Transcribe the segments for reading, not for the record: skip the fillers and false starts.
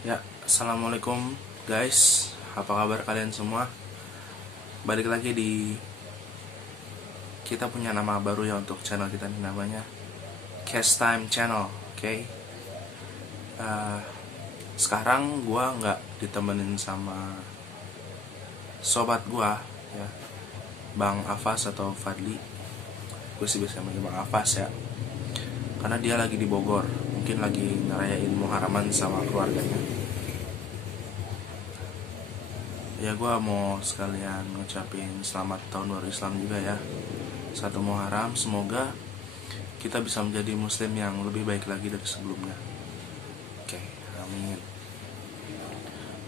Ya, assalamualaikum guys, apa kabar kalian semua? Balik lagi di kita punya nama baru ya untuk channel kita nih, namanya Cast Time Channel, oke? Sekarang gua nggak ditemenin sama sobat gua ya, Bang Afas atau Fadli. Gue sih biasa manggil Bang Afas ya, karena dia lagi di Bogor, mungkin lagi ngerayain Muharraman sama keluarganya. Ya, gue mau sekalian ngucapin selamat tahun baru Islam juga ya, 1 Muharram. Semoga kita bisa menjadi muslim yang lebih baik lagi dari sebelumnya. Oke, amin.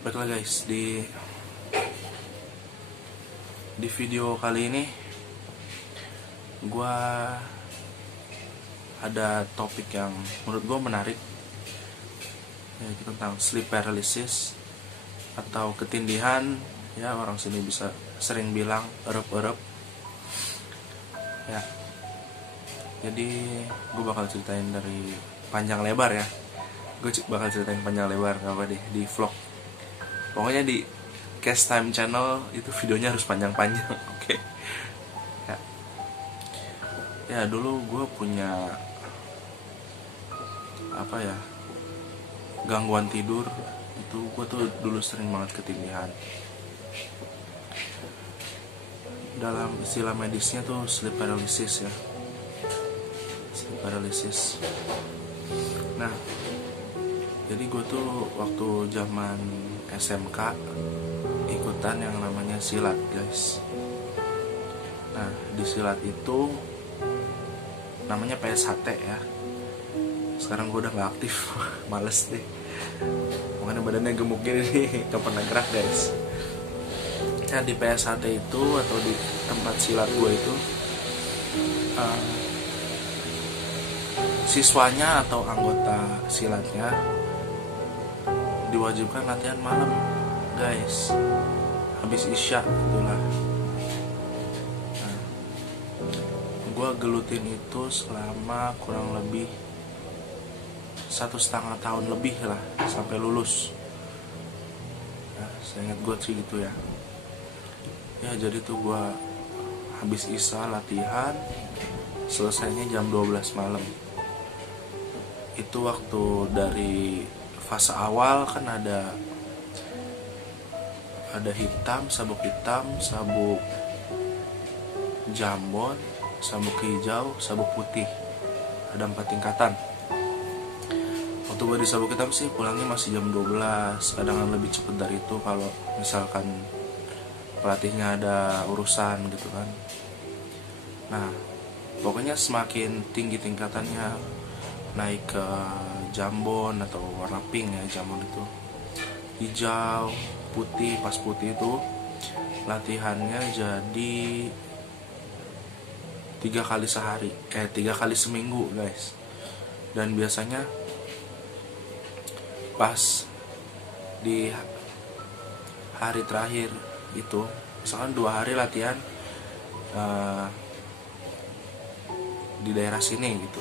Baiklah guys, di video kali ini gue ada topik yang menurut gue menarik, yaitu tentang sleep paralysis atau ketindihan ya, orang sini bisa sering bilang erep-erep ya. Jadi gue bakal ceritain dari panjang lebar ya, bakal ceritain panjang lebar, gak apa deh, di vlog. Pokoknya di Cast Time Channel itu videonya harus panjang-panjang. Oke. Ya, dulu gue punya gangguan tidur. Itu gue tuh dulu sering banget ketindihan. Dalam istilah medisnya tuh sleep paralysis ya, sleep paralysis. Nah, jadi gue tuh waktu zaman SMK ikutan yang namanya silat guys. Nah, di silat itu namanya PSHT ya. Sekarang gue udah gak aktif. Males deh, makanya badannya gemuk gini nih, gak pernah gerak guys. Nah, di PSHT itu atau di tempat silat gue itu, siswanya atau anggota silatnya diwajibkan latihan malam guys, habis isya itulah. Nah, gue gelutin itu selama kurang lebih 1,5 tahun lebih lah, sampai lulus. Nah, saya ingat gue sih gitu ya. Ya, jadi tuh gue habis isya latihan, selesainya jam 12 malam. Itu waktu dari fase awal kan ada hitam, sabuk jambon, sabuk hijau, sabuk putih. Ada 4 tingkatan. Waktu gue di sabuk hitam sih pulangnya masih jam 12, kadang lebih cepet dari itu kalau misalkan pelatihnya ada urusan gitu kan. Nah, pokoknya semakin tinggi tingkatannya, naik ke jambon atau warna pink ya, jambon itu hijau, putih. Pas putih itu latihannya jadi 3 kali sehari, 3 kali seminggu guys. Dan biasanya pas di hari terakhir itu, misalkan 2 hari latihan di daerah sini gitu,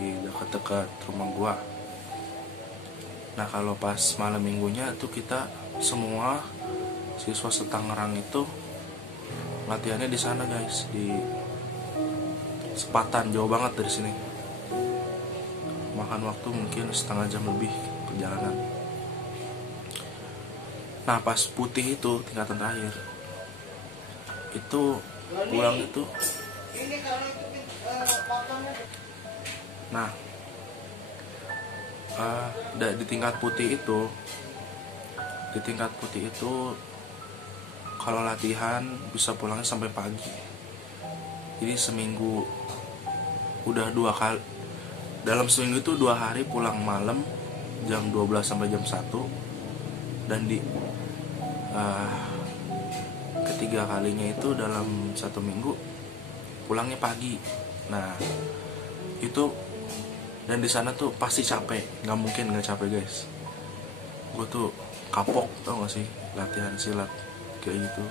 di dekat-dekat rumah gua. Nah, kalau pas malam minggunya tuh kita semua siswa Setangerang itu latihannya di sana guys, di Sepatan, jauh banget dari sini. Makan waktu mungkin setengah jam lebih perjalanan. Nah, pas putih itu tingkatan terakhir itu pulang itu. Nah, di tingkat putih itu kalau latihan bisa pulangnya sampai pagi. Jadi seminggu udah 2 kali, dalam seminggu itu 2 hari pulang malam jam 12 sampai jam 1. Dan di ketiga kalinya itu dalam 1 minggu pulangnya pagi. Nah, itu, dan di sana tuh pasti capek, nggak mungkin nggak capek guys. Gue tuh kapok, tau gak sih, latihan silat kayak gitu,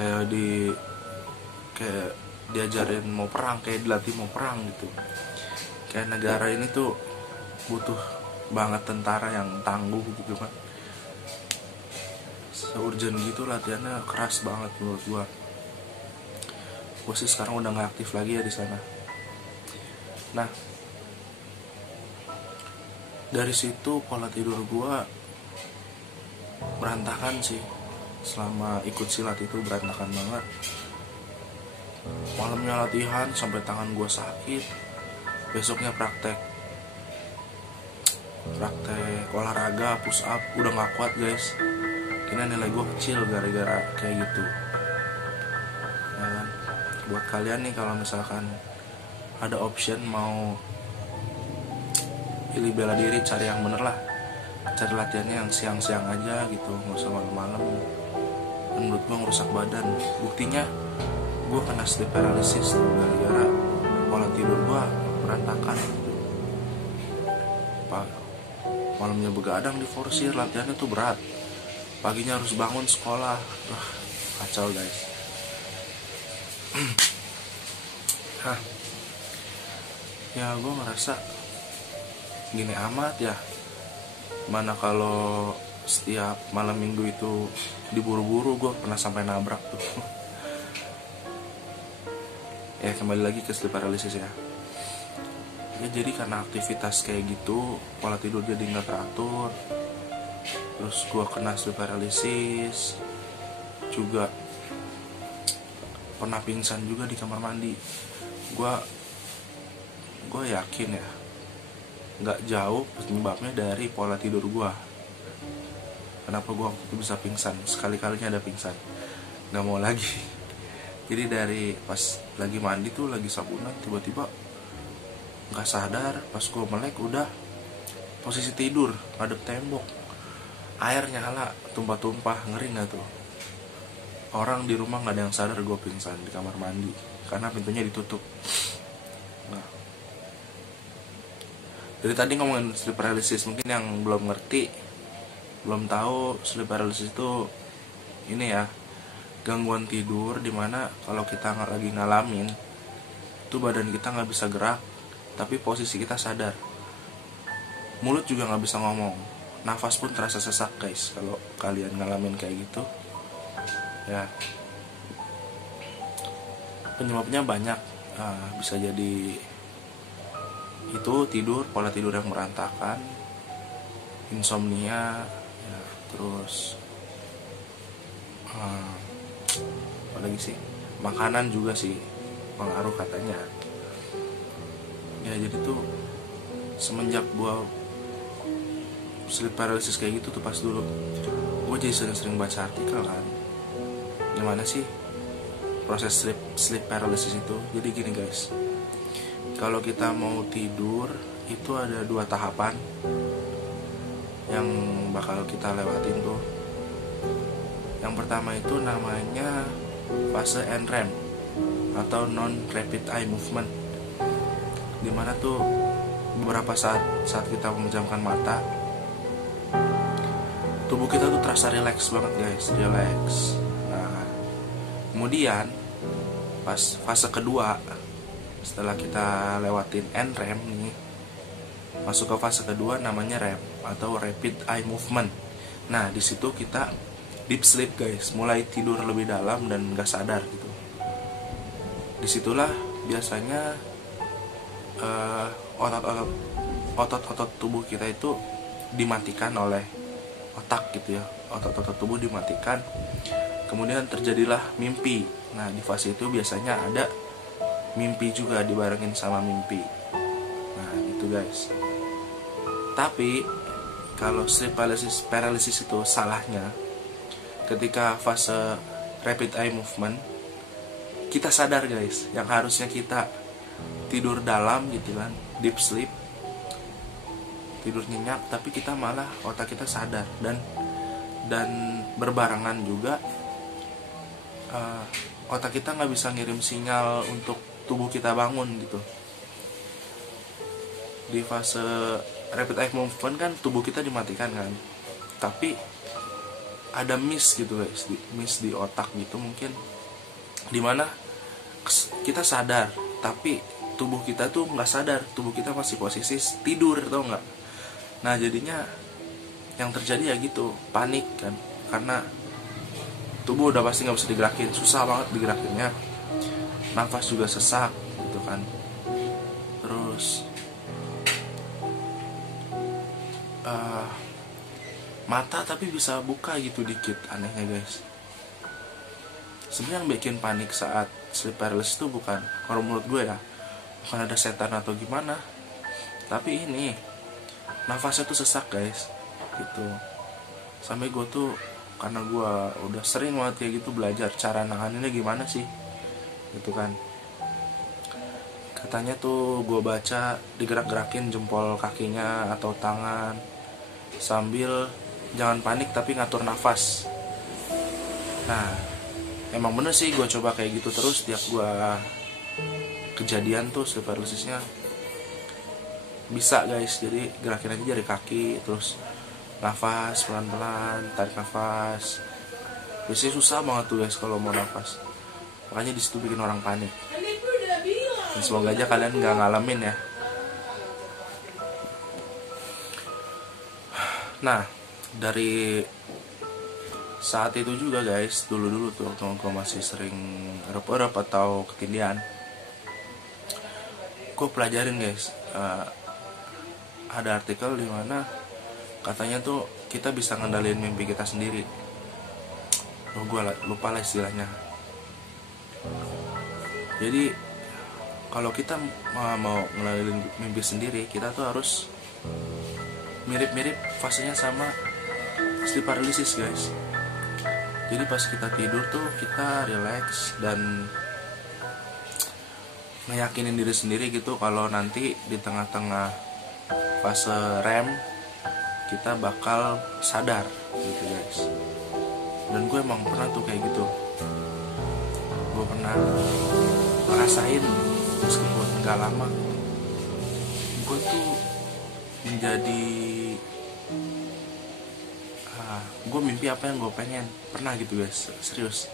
kayak diajarin mau perang, kayak dilatih mau perang gitu. Kayak negara ini tuh butuh banget tentara yang tangguh gitu kan. Se-urgent gitu latihannya, keras banget menurut gue. Gue sih sekarang udah nggak aktif lagi ya di sana. Nah, dari situ pola tidur gue berantakan sih. Selama ikut silat itu berantakan banget. Malamnya latihan sampai tangan gue sakit. Besoknya praktek olahraga push up, udah gak kuat guys. Kayaknya nilai gue kecil gara-gara kayak gitu ya kan? Buat kalian nih, kalau misalkan ada option mau pilih bela diri, cari yang bener lah. Cari latihannya yang siang-siang aja gitu, gak usah malam-malam. Dan menurut gue ngerusak badan. Buktinya gue kena sleep paralysis tuh gara-gara pola tidur gue berantakan gitu. Malamnya begadang, diforsir, latihannya tuh berat. Paginya harus bangun sekolah. Wah, kacau guys. Ya gue ngerasa gini amat ya. Mana kalau setiap malam minggu itu diburu-buru, gue pernah sampai nabrak tuh. Ya kembali lagi ke sleep paralysis ya. Ya jadi karena aktivitas kayak gitu, pola tidur jadi gak teratur. Terus gue kena sleep paralysis. Juga pernah pingsan juga di kamar mandi. Gue yakin ya, gak jauh penyebabnya dari pola tidur gue. Kenapa gue waktu itu bisa pingsan, sekali-kalinya ada pingsan, gak mau lagi. Jadi dari pas lagi mandi tuh, lagi sabunan, tiba-tiba gak sadar, pas gue melek udah posisi tidur ngadep tembok, air nyala, tumpah-tumpah, ngeri gak tuh? Orang di rumah gak ada yang sadar gue pingsan di kamar mandi karena pintunya ditutup. Nah, dari tadi ngomongin sleep paralysis, mungkin yang belum ngerti, belum tahu, sleep paralysis itu ini ya, gangguan tidur dimana kalau kita lagi ngalamin itu badan kita nggak bisa gerak, tapi posisi kita sadar. Mulut juga nggak bisa ngomong, nafas pun terasa sesak guys. Kalau kalian ngalamin kayak gitu ya, penyebabnya banyak. Bisa jadi itu tidur, pola tidur yang berantakan, insomnia ya, terus apa lagi sih, makanan juga sih pengaruh katanya. Ya jadi tuh semenjak gua sleep paralysis kayak gitu tuh, pas dulu gua jadi sering-sering baca artikel kan, gimana sih proses sleep paralysis itu. Jadi gini guys, kalau kita mau tidur itu ada 2 tahapan yang bakal kita lewatin tuh. Yang pertama itu namanya fase NREM atau non rapid eye movement, dimana tuh beberapa saat kita memejamkan mata, tubuh kita tuh terasa relax banget guys, relax. Nah, kemudian pas fase kedua, setelah kita lewatin NREM nih, masuk ke fase kedua namanya REM atau rapid eye movement. Nah, di situ kita deep sleep guys, mulai tidur lebih dalam dan gak sadar gitu. Disitulah biasanya otot-otot tubuh kita itu dimatikan oleh otak gitu ya, otot-otot tubuh dimatikan, kemudian terjadilah mimpi. Nah, di fase itu biasanya ada mimpi juga, dibarengin sama mimpi. Nah itu guys. Tapi kalau sleep paralysis itu salahnya ketika fase rapid eye movement, kita sadar guys, yang harusnya kita tidur dalam gitu kan, deep sleep, tidur nyenyak, tapi kita malah otak kita sadar. Dan berbarengan juga otak kita nggak bisa ngirim sinyal untuk tubuh kita bangun gitu. Di fase rapid eye movement kan tubuh kita dimatikan kan, tapi ada miss gitu guys, miss di otak gitu mungkin, dimana kita sadar tapi tubuh kita tuh nggak sadar, tubuh kita masih posisi tidur, tau nggak? Nah jadinya yang terjadi ya gitu, panik kan, karena tubuh udah pasti nggak bisa digerakin, susah banget digerakinnya, nafas juga sesak gitu kan. Terus mata tapi bisa buka gitu dikit, anehnya guys. Sebenarnya yang bikin panik saat sleep paralysis itu bukan, kalau menurut gue ya, bukan ada setan atau gimana, tapi ini nafasnya tuh sesak guys gitu. Sampai gue tuh, karena gue udah sering banget kayak gitu, belajar cara nanganinnya gimana sih gitu kan. Katanya tuh gue baca digerak-gerakin jempol kakinya atau tangan, sambil jangan panik tapi ngatur nafas. Nah emang bener sih, gue coba kayak gitu terus tiap gue kejadian tuh sleep paralysisnya bisa guys. Jadi gerakin aja jari kaki, terus nafas pelan-pelan, tarik nafas. Biasanya susah banget tuh guys kalau mau nafas, makanya disitu bikin orang panik. Dan semoga aja kalian gak ngalamin ya. Nah dari saat itu juga guys, dulu tuh waktu gue masih sering erup-erup atau ketindihan, gue pelajarin guys. Ada artikel di mana katanya tuh kita bisa ngendalin mimpi kita sendiri. Gue lupa lah istilahnya. Jadi kalau kita mau ngendalin mimpi sendiri, kita tuh harus mirip-mirip fasenya sama sleep paralysis guys. Jadi pas kita tidur tuh kita relax dan ngeyakinin diri sendiri gitu kalau nanti di tengah-tengah fase REM kita bakal sadar gitu guys. Dan gue emang pernah tuh kayak gitu. Gue pernah ngerasain meskipun gak lama, gue tuh menjadi gue mimpi apa yang gue pengen, pernah gitu guys, serius.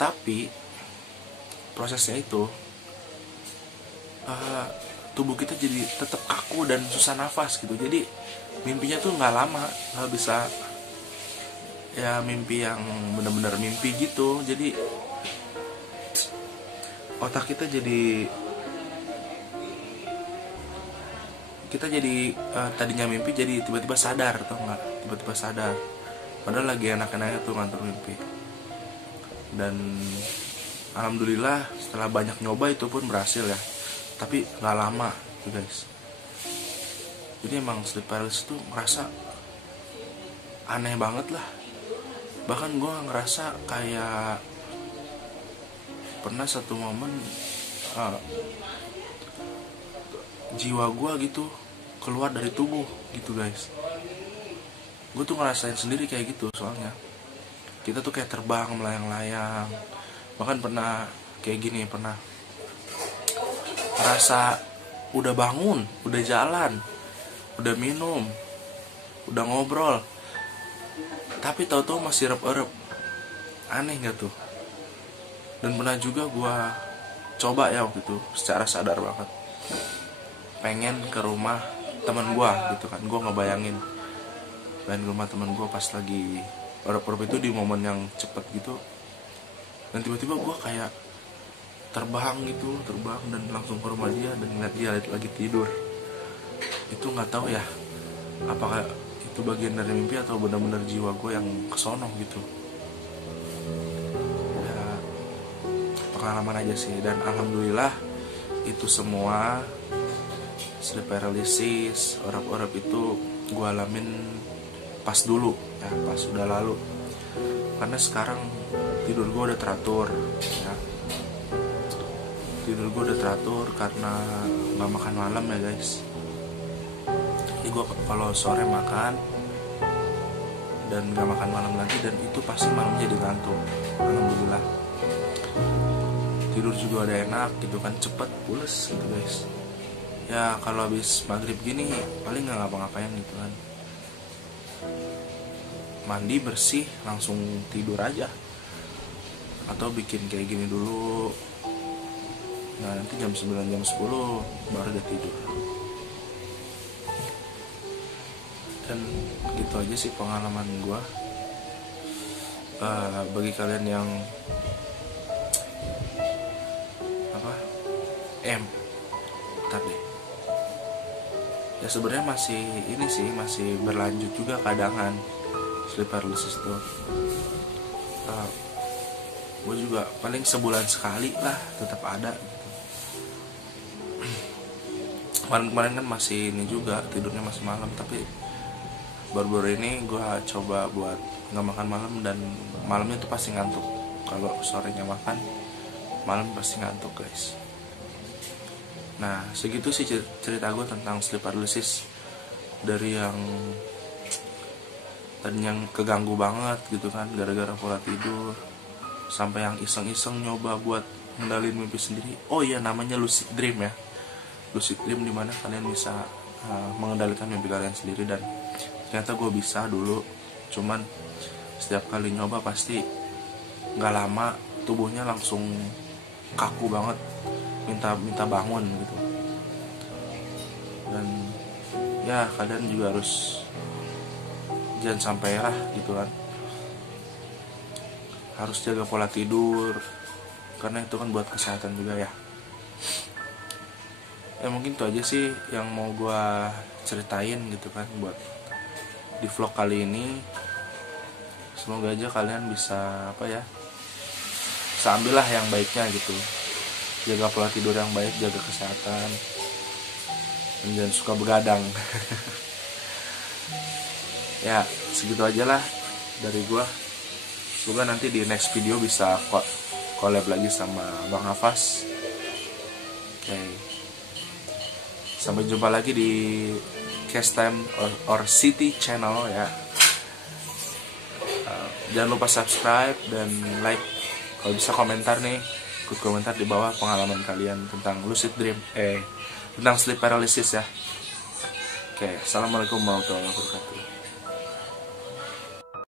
Tapi prosesnya itu tubuh kita jadi tetap kaku dan susah nafas gitu. Jadi mimpinya tuh nggak lama, nggak bisa ya mimpi yang benar-benar mimpi gitu. Jadi otak kita jadi tadinya mimpi jadi tiba-tiba sadar, atau enggak, tiba-tiba sadar padahal lagi enak-enaknya tuh ngantor mimpi. Dan alhamdulillah setelah banyak nyoba itu pun berhasil ya, tapi nggak lama tuh guys. Jadi emang sleep paralysis tuh ngerasa aneh banget lah. Bahkan gue ngerasa kayak pernah satu momen jiwa gue gitu keluar dari tubuh gitu guys. Gue tuh ngerasain sendiri kayak gitu, soalnya kita tuh kayak terbang melayang-layang. Bahkan pernah kayak gini, pernah ngerasa udah bangun, udah jalan, udah minum, udah ngobrol, tapi tahu-tahu masih rep-rep. Aneh gak tuh? Dan pernah juga gue coba ya waktu itu secara sadar banget, pengen ke rumah teman gue gitu kan. Gue ngebayangin pengen ke rumah teman gue pas lagi rep-rep itu, di momen yang cepet gitu. Dan tiba-tiba gue kayak terbang gitu, terbang dan langsung ke rumah dia dan ngeliat dia lagi tidur. Itu nggak tahu ya, apakah itu bagian dari mimpi atau benar-benar jiwa gue yang kesono gitu. Ya pengalaman aja sih. Dan alhamdulillah itu semua sleep paralysis, orap-orap itu gue alamin pas dulu ya, pas udah lalu. Karena sekarang tidur gue udah teratur ya. Tidur gue udah teratur karena gak makan malam ya guys. Jadi gue kalau sore makan dan gak makan malam lagi, dan itu pasti malam jadi ngantuk. Alhamdulillah. Tidur juga udah enak gitu kan, cepet pules gitu guys. Ya kalau habis maghrib gini paling gak ngapa-ngapain gitu kan, mandi bersih langsung tidur aja, atau bikin kayak gini dulu. Nah nanti jam 9 jam 10 baru udah tidur. Dan gitu aja sih pengalaman gue. Bagi kalian yang ntar deh ya, sebenarnya masih ini sih, masih berlanjut juga kadangan sleep paralysis tuh. Gue juga paling sebulan sekali lah tetap ada gitu. Kemarin kan masih ini juga, tidurnya masih malam, tapi baru-baru ini gue coba buat nggak makan malam, dan malamnya tuh pasti ngantuk. Kalau sorenya makan, malam pasti ngantuk guys. Nah segitu sih cerita gue tentang sleep paralysis. Dari yang tadinya keganggu banget gitu kan gara-gara pola tidur, sampai yang iseng-iseng nyoba buat ngendalin mimpi sendiri. Oh iya, namanya lucid dream ya. Lucid dream dimana kalian bisa mengendalikan mimpi kalian sendiri, dan ternyata gue bisa dulu. Cuman setiap kali nyoba pasti gak lama tubuhnya langsung kaku banget, minta bangun gitu. Dan ya kalian juga harus jangan sampai lah gitu kan, harus jaga pola tidur karena itu kan buat kesehatan juga ya. Mungkin itu aja sih yang mau gue ceritain gitu kan buat di vlog kali ini. Semoga aja kalian bisa bisa ambillah yang baiknya gitu, jaga pola tidur yang baik, jaga kesehatan, dan jangan suka begadang. Ya segitu aja lah dari gua. Semoga nanti di next video bisa collab lagi sama Bang Hafaz. Oke. Sampai jumpa lagi di Cast Time or City channel ya. Jangan lupa subscribe dan like. Kalau bisa komentar nih, ikut komentar di bawah pengalaman kalian tentang lucid dream, tentang sleep paralysis ya. Oke, assalamualaikum warahmatullahi wabarakatuh.